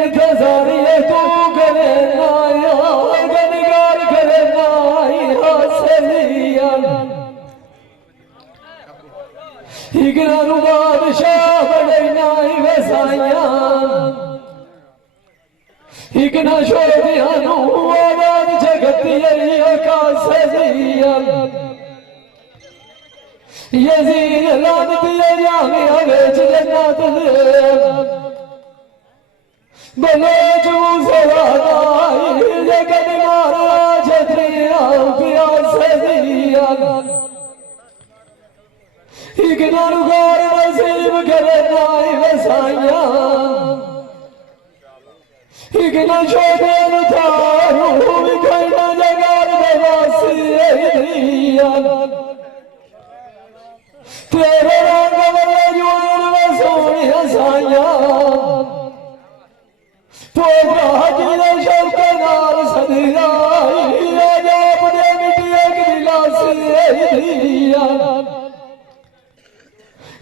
इंतजारिए तू करे नाया गनगार करे नाया सलिया इगरानु बादशाह बड़े नाई वसाया इगना शोधियानु आवाज जगतिया का सजिया यजीद लानतिया जामे हवेच जन्नत बलोच मुसवादाई जगत मारा छत्रिया पिया सजिया इगना रुगार नसीब करे नाई वसाया इगना छोटे थारू विखरना जगार बवासी दिया तेरे रंग वाले जुआन वसोई हसाया तो हाजिर शौक नाल सदियाई आजा अपने मिटिया की दिलासी दिया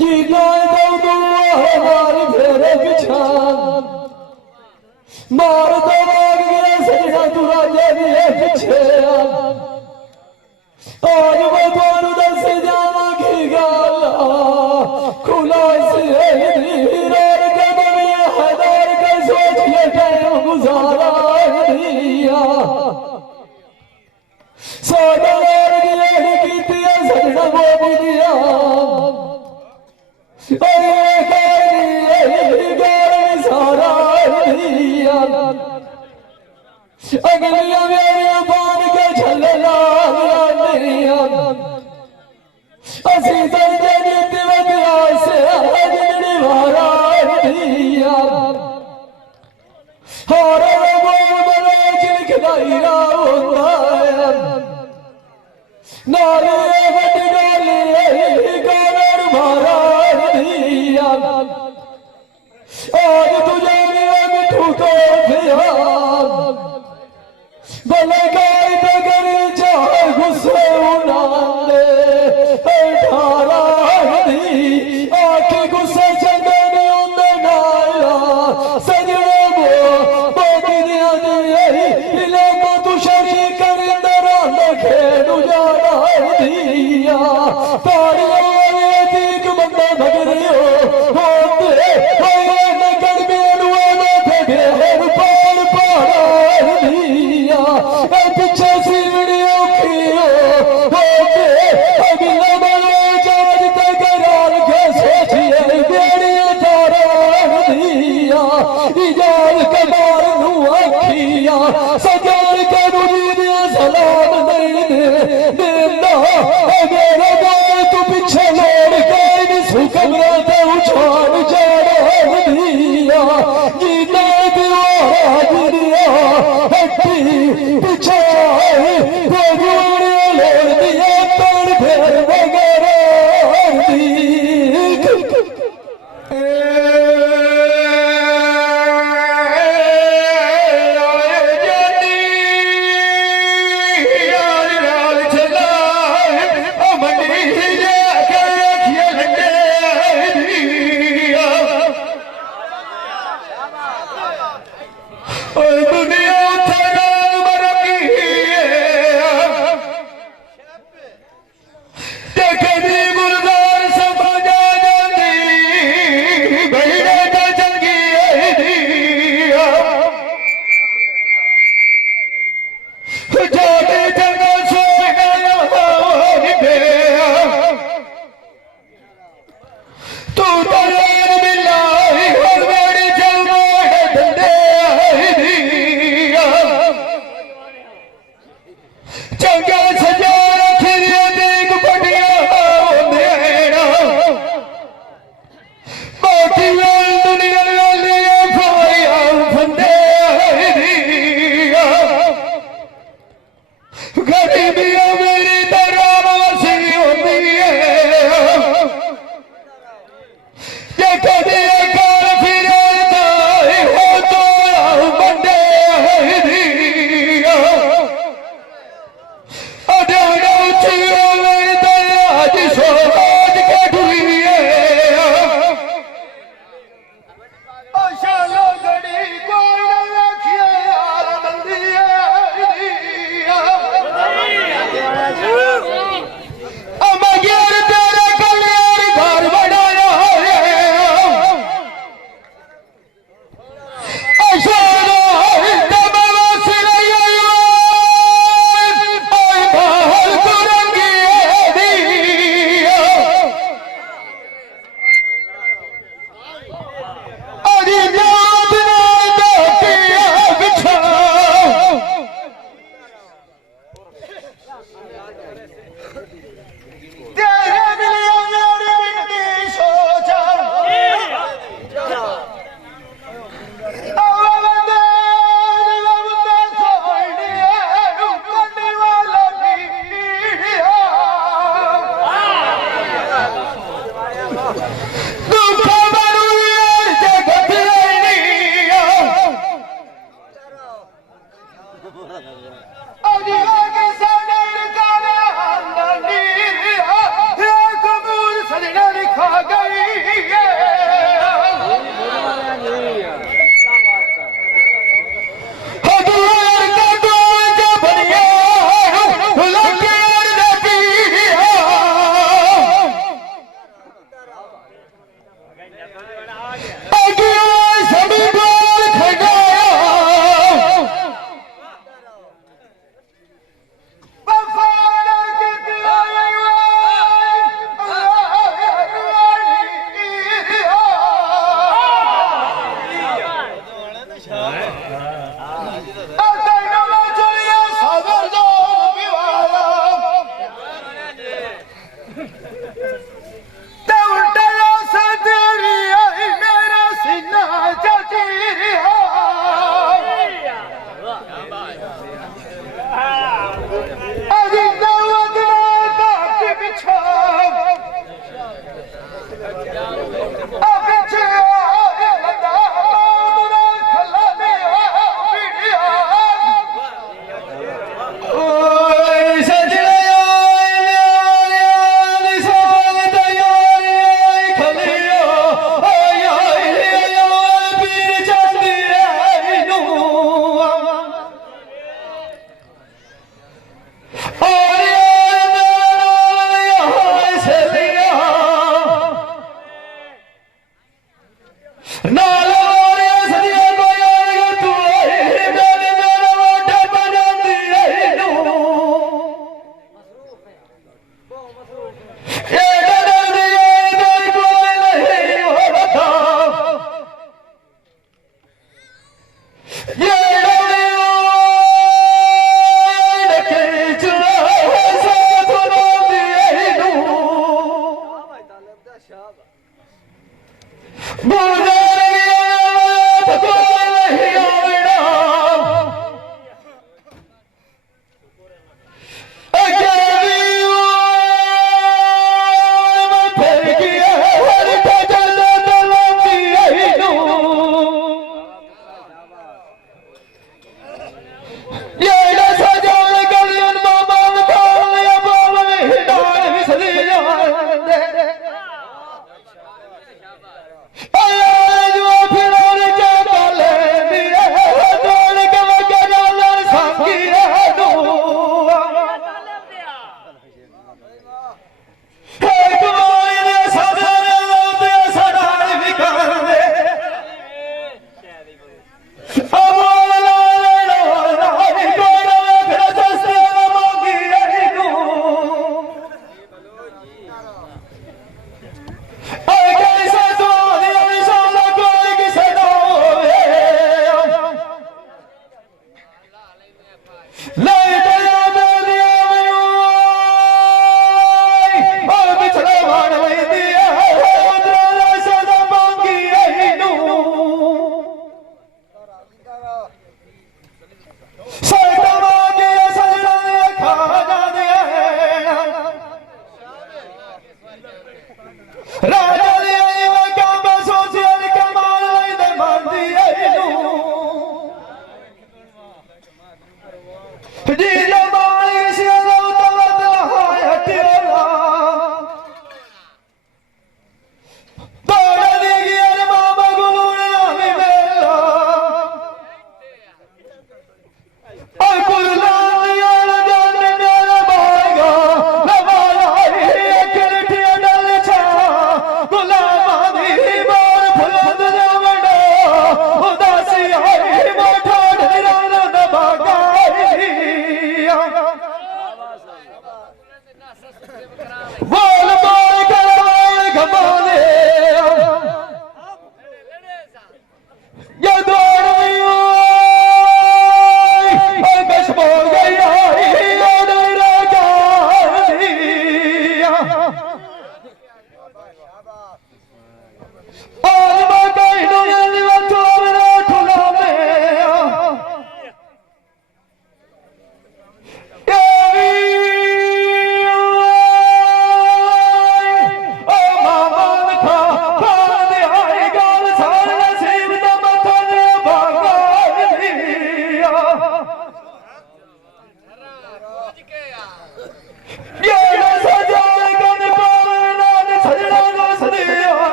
गीता दो हमारी फेरे पिछान मार तो मार गया सजना तुरा जाने पीछे आज मैं तुम्हें दस जावा की गाला खुला से हीरार के बनिया हजार के सोच ये टाइम गुजारा दिया सादा यार गिले की तिया सजना बोल दिया अरे गारी गारी सारा दिया अगलिया मेरी बान के छले लालिया असी संजय नीति वतिया से अजनी वारा दिया हारे बोल बने चिलखदाई होता है नारे वट गाली गानर मारा दिया आज तुझे मिठू तो दिया भले गाय नगरी चाहे गुस्से उनाले अठारा दी आखी गुस्से चंदनी उन्ने नाया सजने वो बोती दिया दिया इले को तू शरी करिंदर आंदा खेडू जाना दिया ताड़ियों वाले तीक बंदा भगरियो होते होए नगर बेड़ुआ माथे बेहर पाल पारा दिया पीछे सीढ़ियों खियो होते अगला बने जाज तक राल के सोचिए बेड़िया तारा दिया इजाल के बार नुआ खिया सजाल के नुजी दिया सलाम नहीं देना मेरे बाल तू पीछे लोड़ के सुकमरा ते उछाल जाना दिया गीता दीवार दिया हट्टी पीछे लोड़ दिया तोड़ फेर वगैरह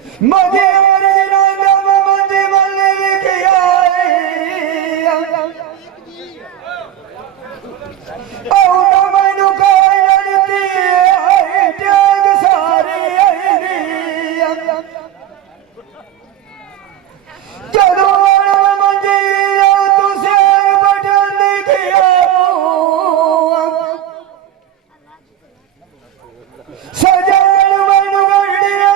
मजे वाले रंग मंदी मल्ले लिखिया औ मैनू कोई लड़ती त्याग सारी चलो मंदी तुसे बटन लिखिया सजन मैनू गड़िया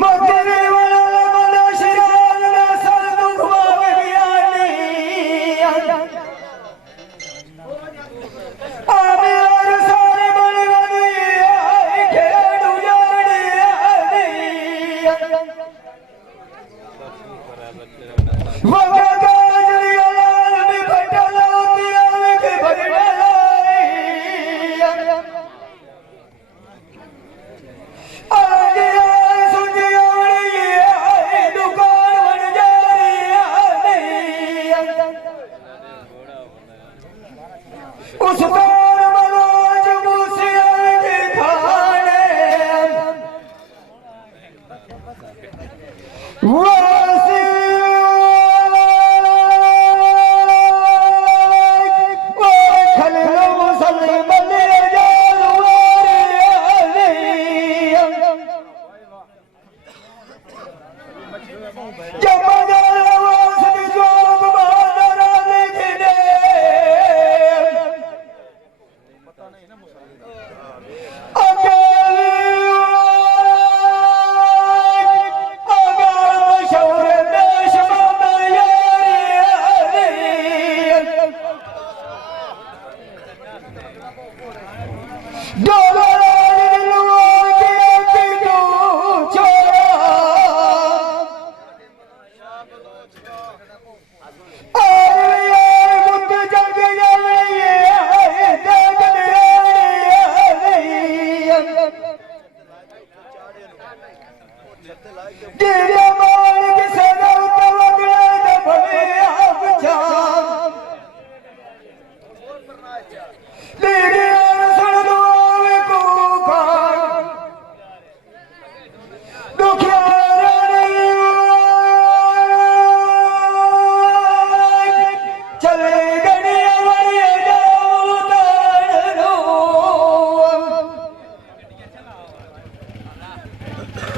मदरे वाला वाला शिरान ना सर दुखवा गयानी आमे और सारे बड़े बड़े खेड़ू जाने वगा गाजरिया लाल में बटला पिया में के बगड़ा उस बार मनोज मूसिया के खाने वासी वो खलनो मुसल्ले बने जालवारी जब वासी जोग बहादुर लिखने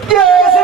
Yes,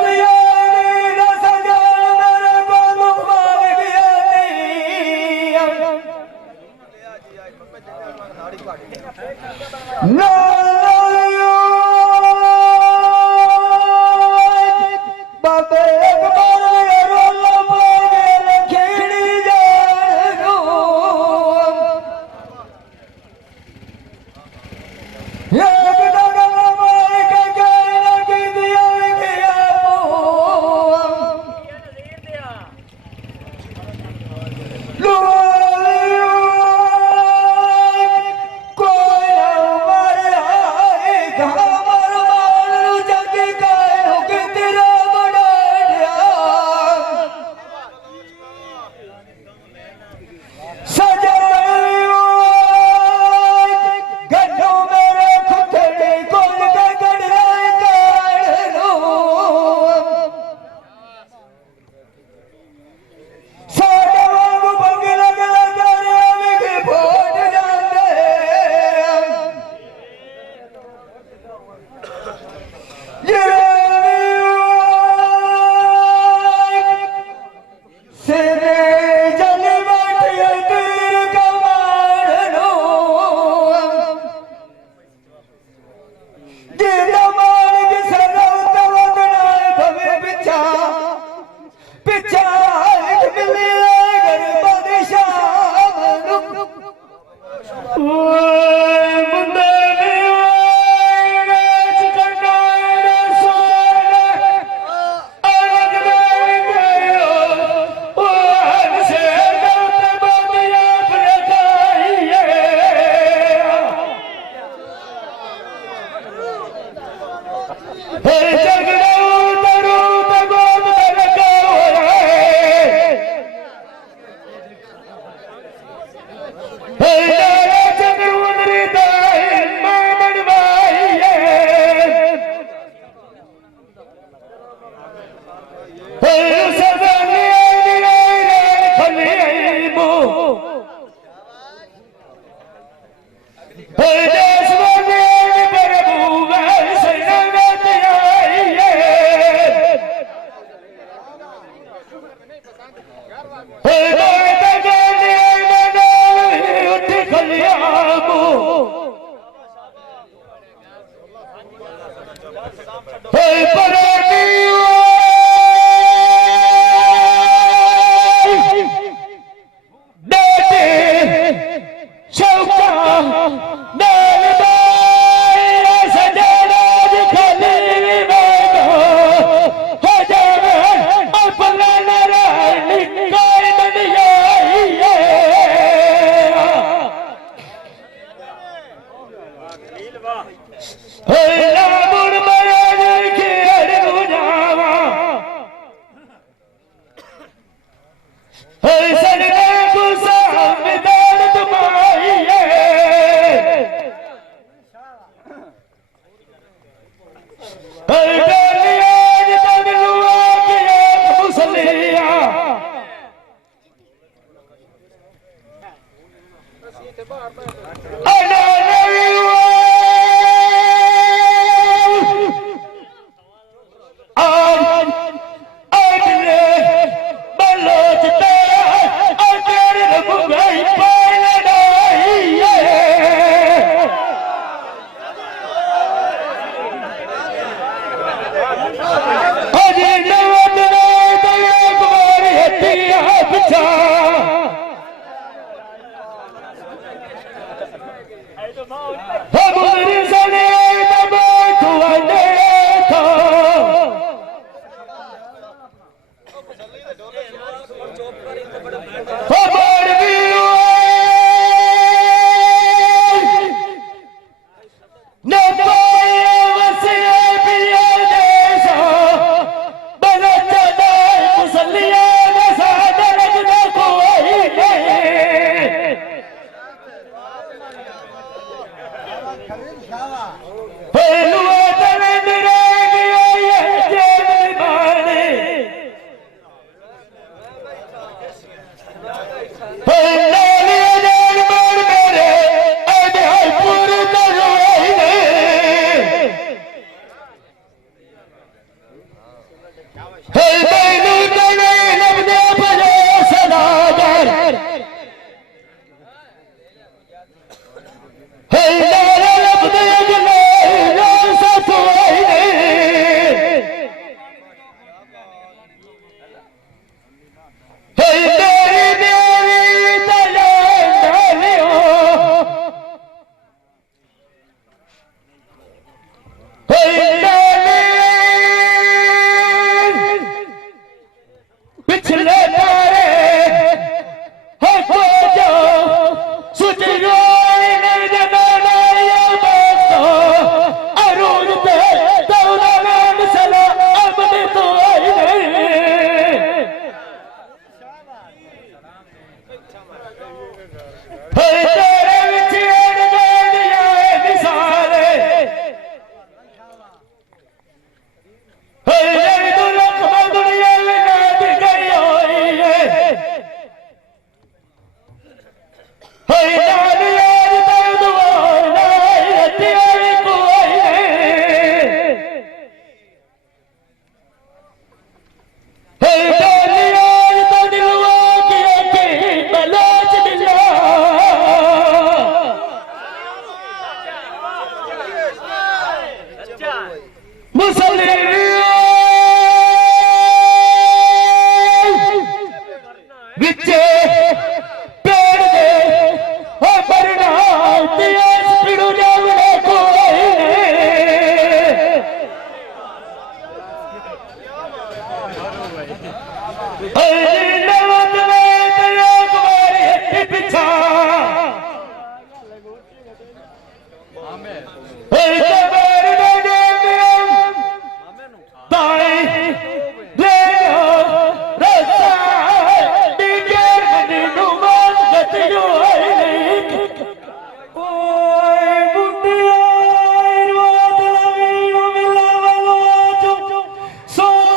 Soy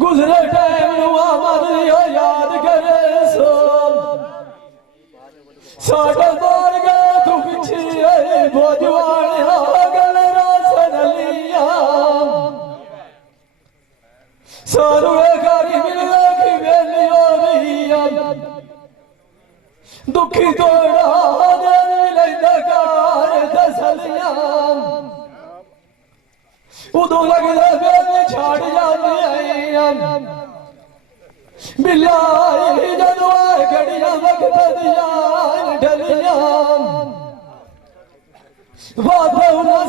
गुजरे टाइम याद करे सो साडा मार गया तू पिछे भोजवाड़ा गल रासन लिया सारू गारी मिलने की वेली हो रही दुखी तोड़ा कार दसलिया उदो लगता बेली छाड़ जाती बिलाई जदू घड़िया वक्त दिया ढलिया बात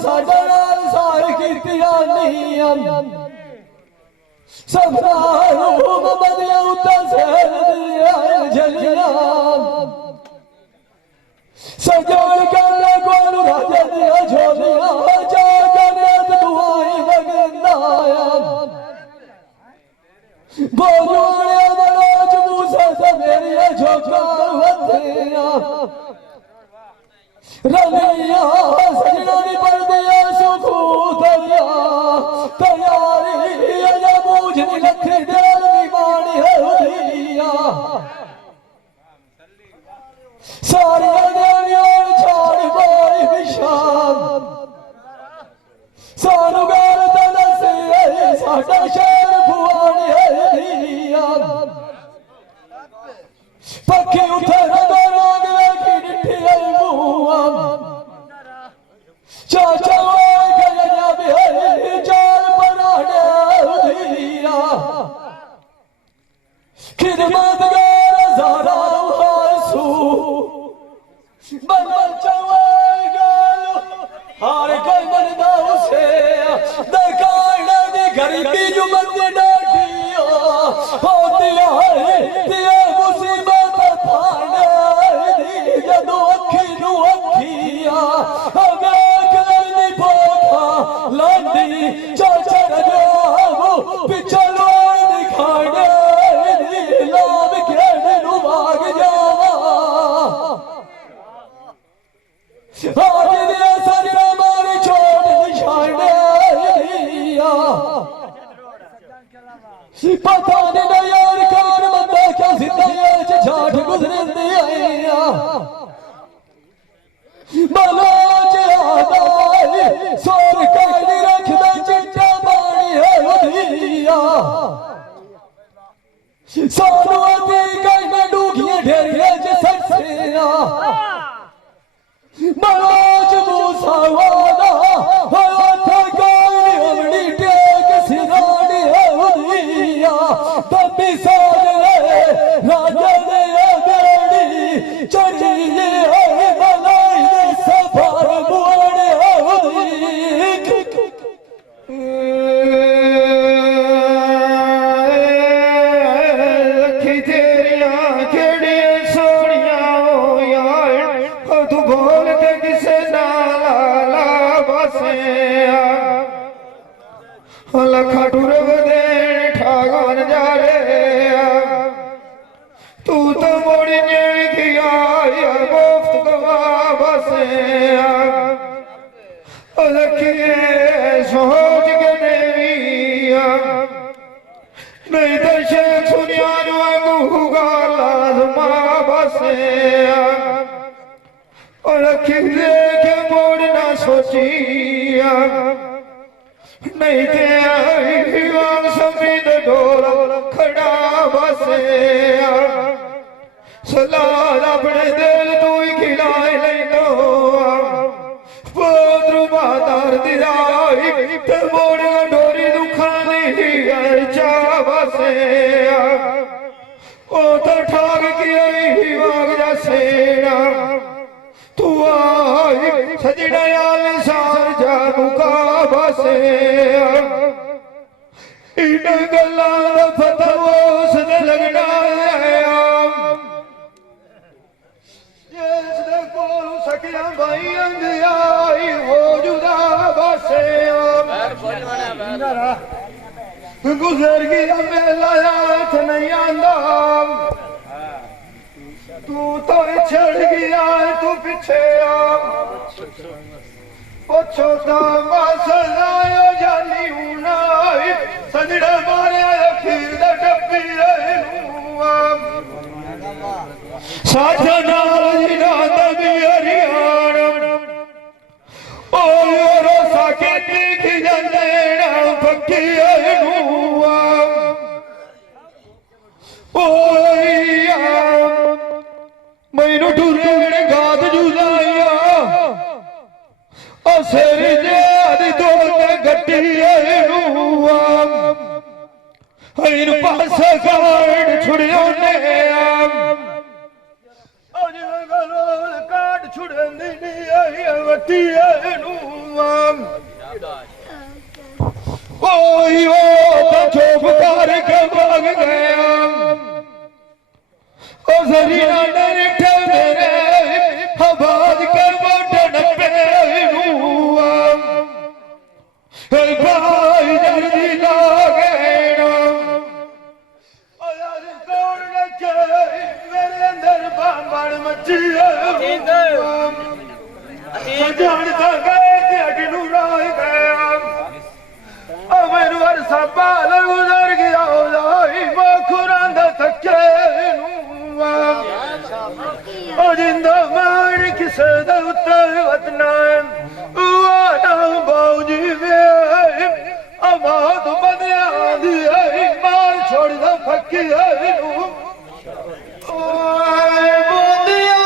साढ़े नाल सार कीतिया नहीं सबना रूप बदिया उतर सहर दिया झलिया सजोड़ कर गोल राजा दिया झोलिया जा करे दुआई लगंदाया बोलोड़े बलोच मूसा से मेरी झोंका वधिया रमिया सजना नी पर दिया सुखू दरिया तैयारी अजा बूझ नी लथी देल नी मानी है उधिया सारी देवियां छाड़ मारी विशाल सानू गल दसे साडा शहर भुआनी है धिया पक्की उठे रंग वेखी डिठी है मुआ चाचा गया भी जाल बनाने धिया खिदमत गार ज़ारा हासू बना चवाई गालो हार कल बनदा उसे दकाने दी गरीबी जो बंदे डाटियो होती है ते मुसीबत थाने दी जदो अखी नु अखिया अवेख दी भोखा लांदी चाचा रजावो पिछलो दिखाने दी लाभ खेड़ नु भाग जावा आज दिया सजना मारी छोड़ निशाने दिया पता नहीं यार कौन बंदा क्या जिंदगी झाट गुजरती आईया मलाज आदाई सोर काली रखदा चिट्टा पानी है उधिया सानू आती कई डूगियां ढेरिया च सटसिया मलाज मूसा वाला हाथ गाली अमड़ी टेक सिरानी है उधिया तभी सारे राजा ने बेड़ी चढ़ी है मलाई ने सफर मोड़े है उधिया अखी तेरियां केड़ी सोनिया ओ यार तू बोल के किसे नाला बसे लखा टुर देन ठागन जा रे तू तो मोड़ी ने किया यार मुफ्त गवा बसे लखिए सोच के देविया नहीं तो शेख सुनिया नु गाला जुमा बसे और अखी देख मोड़ना सोचिया नहीं ते आई समीद डोर खड़ा बसे सलाद अपने दिल तू ही खिलाए लेनो पोतरू बादार दिराई ते मोड़ डोरी दुखा दी चा बसे ओ तो ठाक किया ही वाग जा सेना तू आई सजड़ा याल सार जानू का बसे इन गल्लां दा पता उस दे लगना जिस दे कोल सकिया भाई अंधियाई हो जुदा बसे गुजर गया मेला याद नहीं आंदा तू तो छड़ गया तू पीछे आ पुछो तो मसलायो जानी हूना सजड़ा मारे अखीर दा टप्पी साधा नाल जिना तभी हरियाणा ओ योरो साके लिखी जाने ना पक्की नुआ ओ मैनू टूरे गाद जुदाइया सिर जे दो गड्डी पास काट छुड़ियो ने काट छुड़नी वटी ओ चुप करके भाग गया ओ जरीना डरिठे मेरे आवाज के बटन पे भाई जल्दी लागे कौन रखे मेरे अंदर बामण मची ਸਜਣ ਤਾਂ ਗਏ ਤੇ ਅੱਡ ਨੂੰ ਰਾਹ ਗਿਆ ਆ ਮੈਨੂੰ ਅਰਸਾ ਪਾਲ ਗੁਜ਼ਰ ਗਿਆ ਲਾਈ ਮਖੁਰਾਂ ਦਾ ਥੱਕੇ ਨੂੰ ਉਹ ਜਿੰਦਾ ਮਾਰ ਕਿਸੇ ਦਾ ਉੱਤਰ ਵਤਨਾ ਉਹ ਨਾ ਬਾਉ ਜੀ ਵੇ ਅਮਾਦ ਬਦਿਆਂ ਦੀ ਮਾਰ ਛੋੜਦਾ ਫੱਕੀ ਨੂੰ ਓਏ ਬੋਂਦਿਆ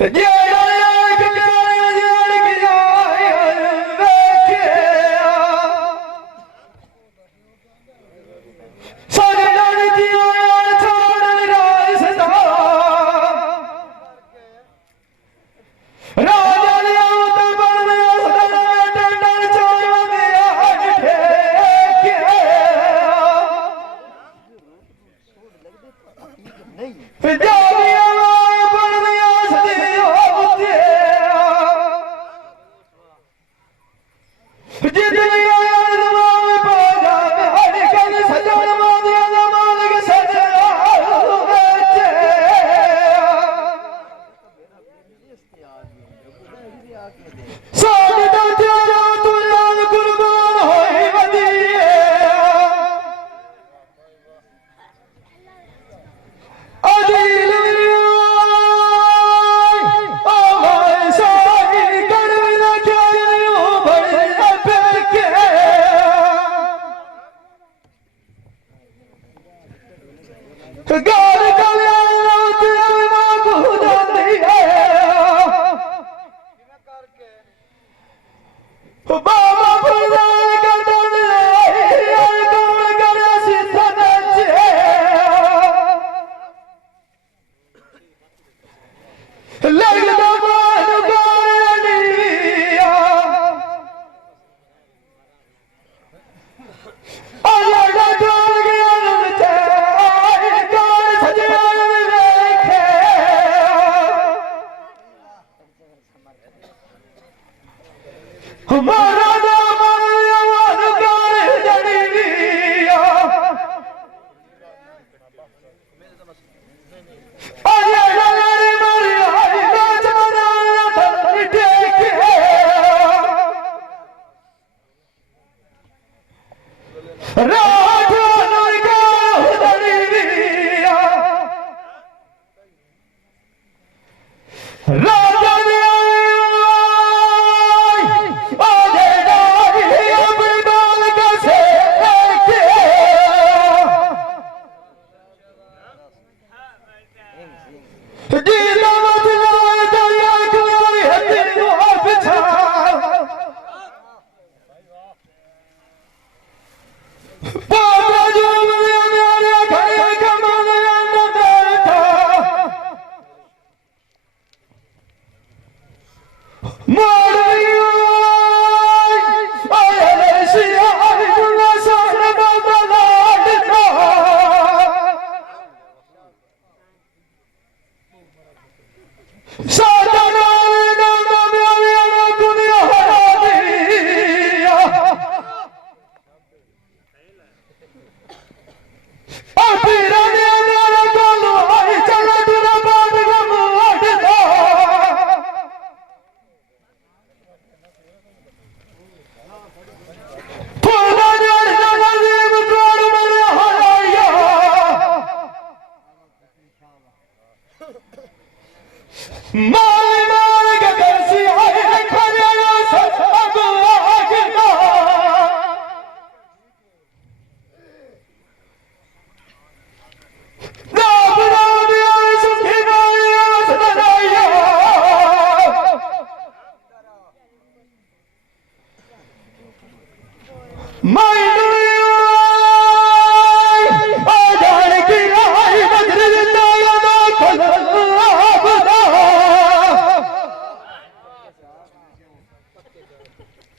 ਰਾਜਾ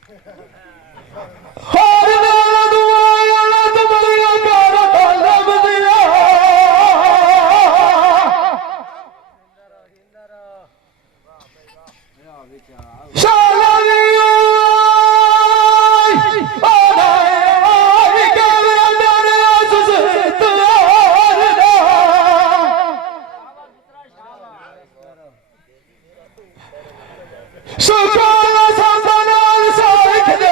हर दिल दुआयां तुमरियां कर तलब दिया शाला दिया सुखाला संतनाल साख दे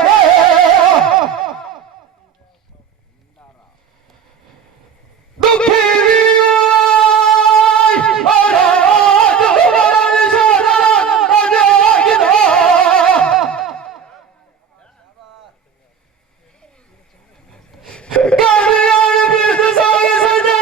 दुखी और दुबरन शरण अजागदा कारियां बिस साए सजा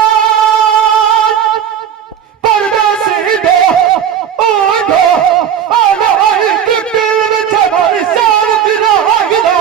धरल जाते तेरा मेरा पर्दा सीधे ओढ़ो अनाई दिल में छबाई साल गिरा गिरा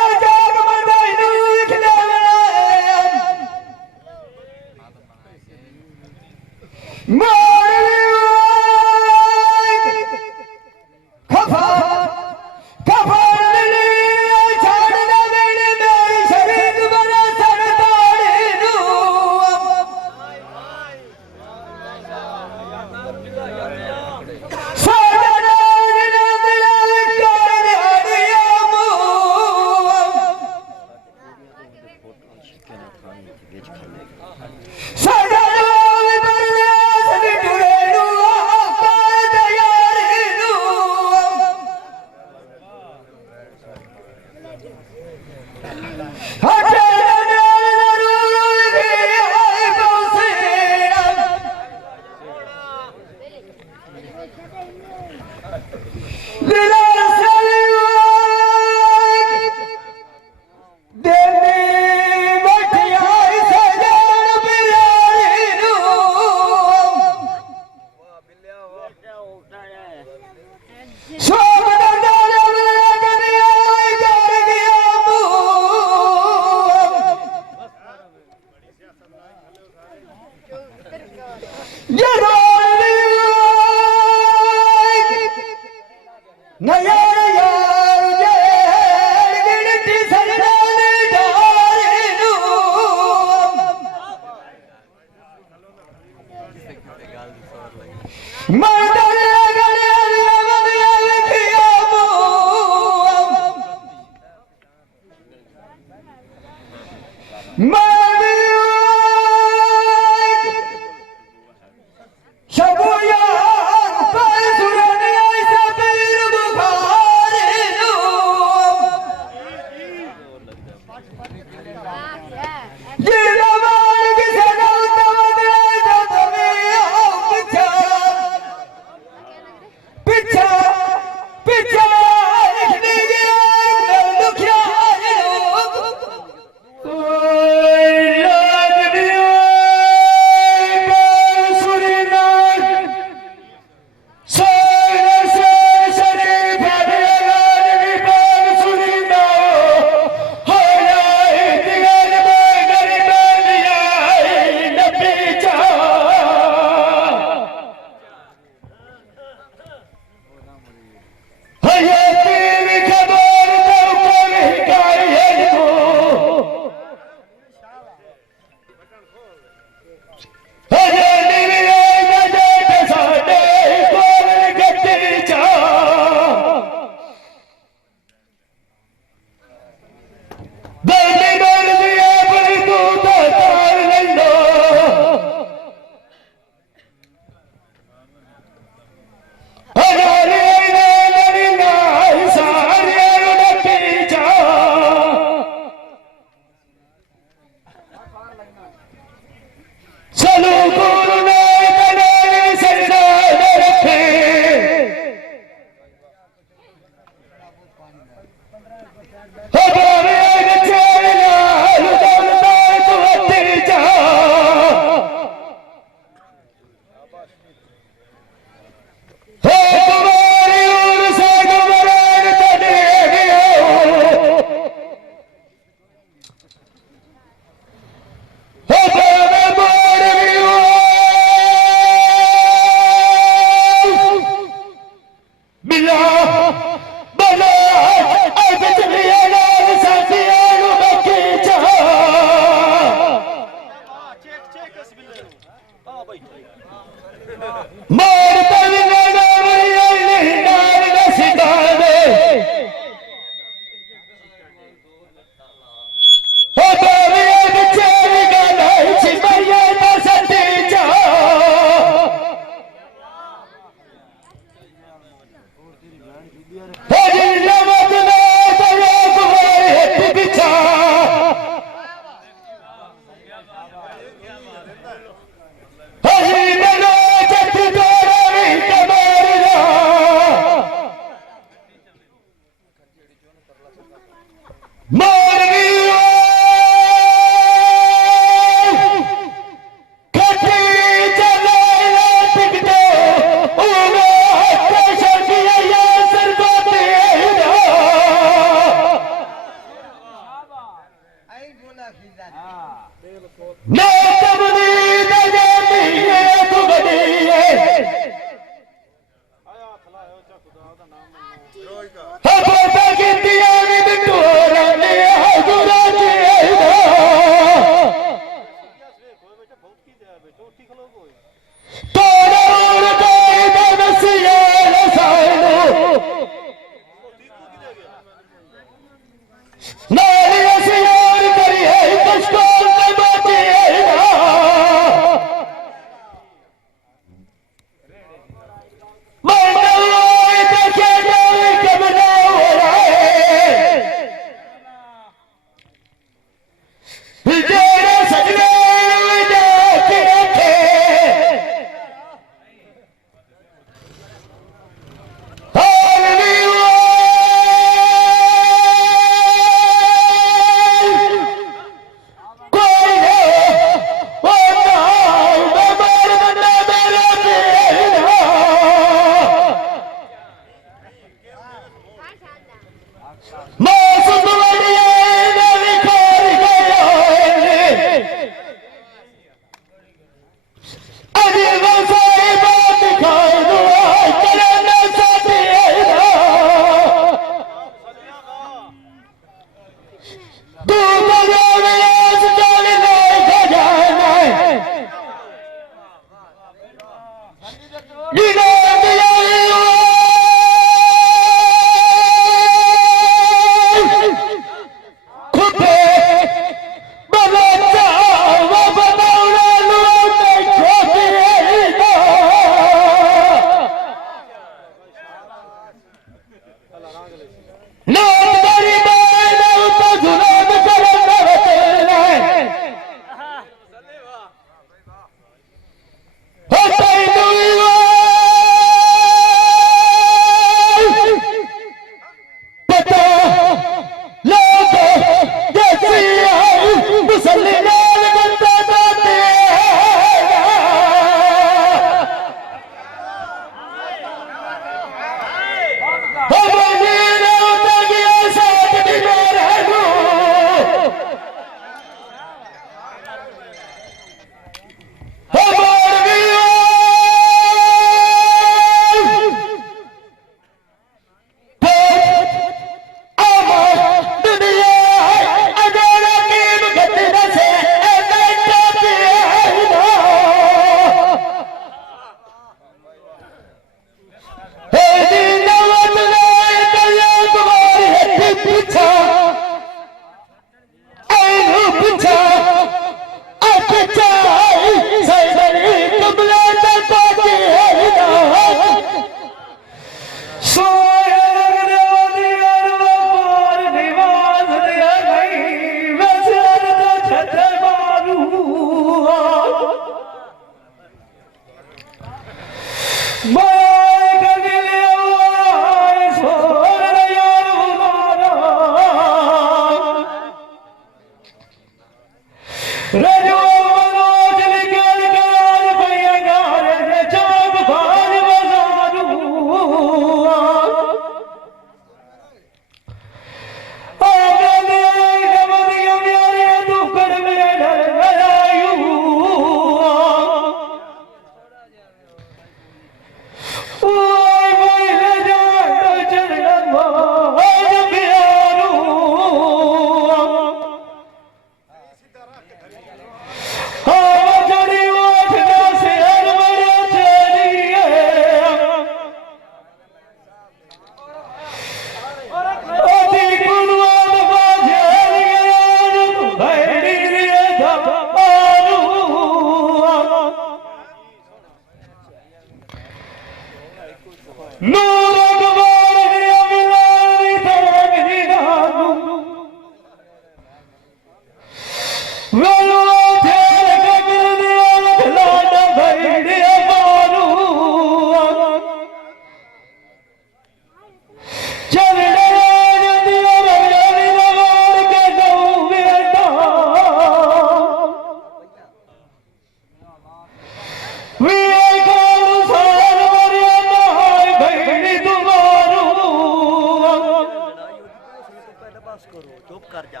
बस करो चुप कर जा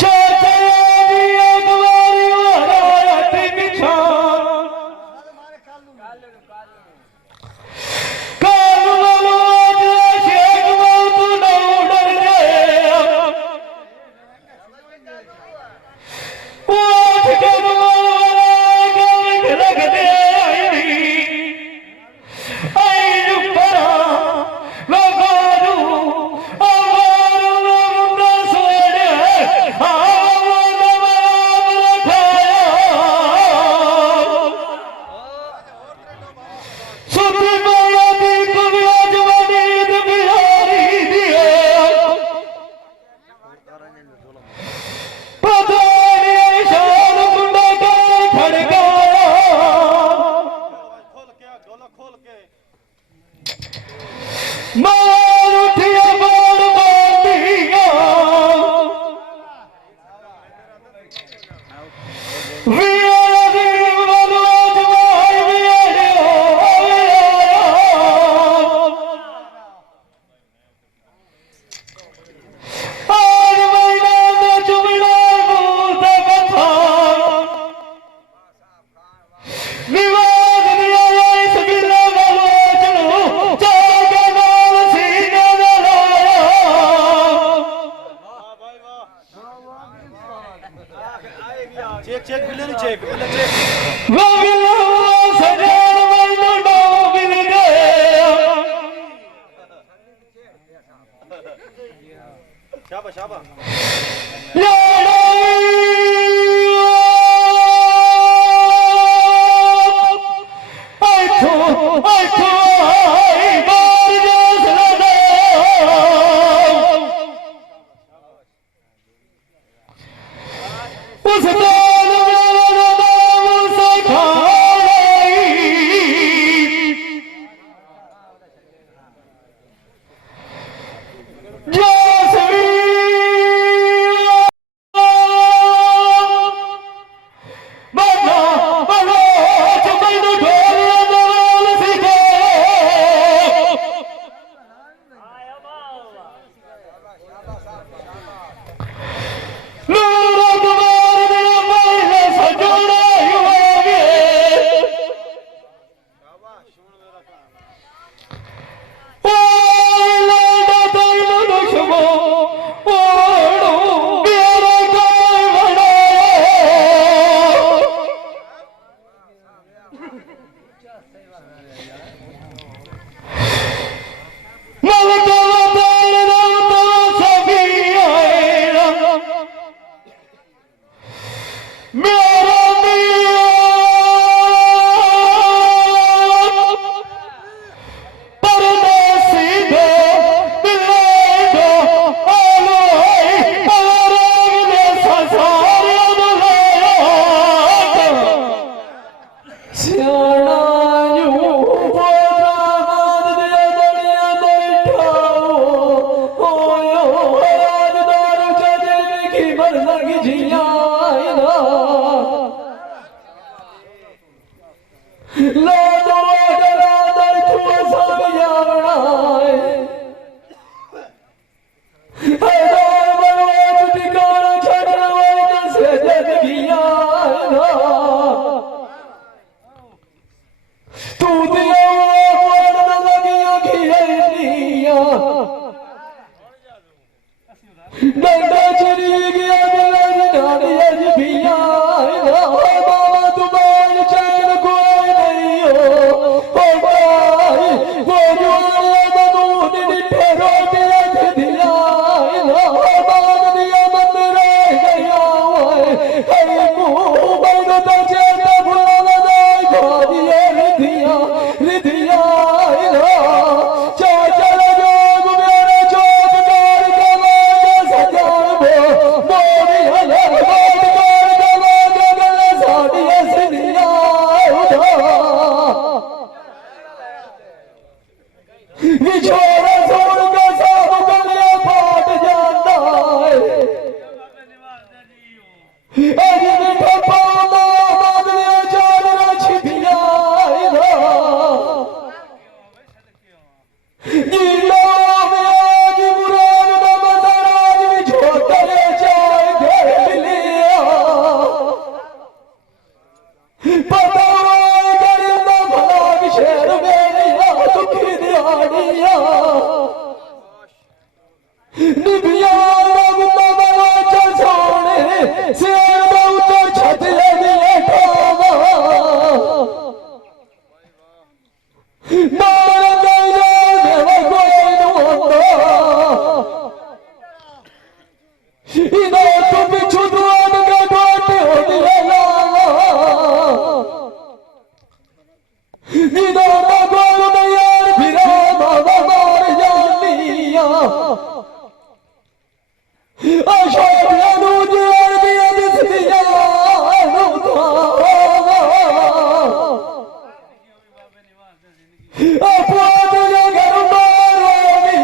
चाचा दी अगवारी वाला पिछा कालू वालो आज शेख तू ना उड़ जाए वो के वाला के रख दे आई ऊपर लगारू मार उठिया बार बांधिया वीरा वीर वालों जवाई वीरा आज मैदान में चुमड़ा बोलता कथा विवाद दिया इस बिल्ला वालों चलो चार के नाल सीने लगाया चेक चेक बिल्ले नहीं चेक बिल्ले चेक वो बिल्ला सजान मैनू डो मिल गया शाबाश शाबाश ਛੋਟਿਆਂ ਨੂੰ ਜੜਦੀਆਂ ਦਿਸਦੀਆਂ ਨੂੰ ਪੁਆਤ ਜੋ ਘਰ ਮਾਰੋਗੀ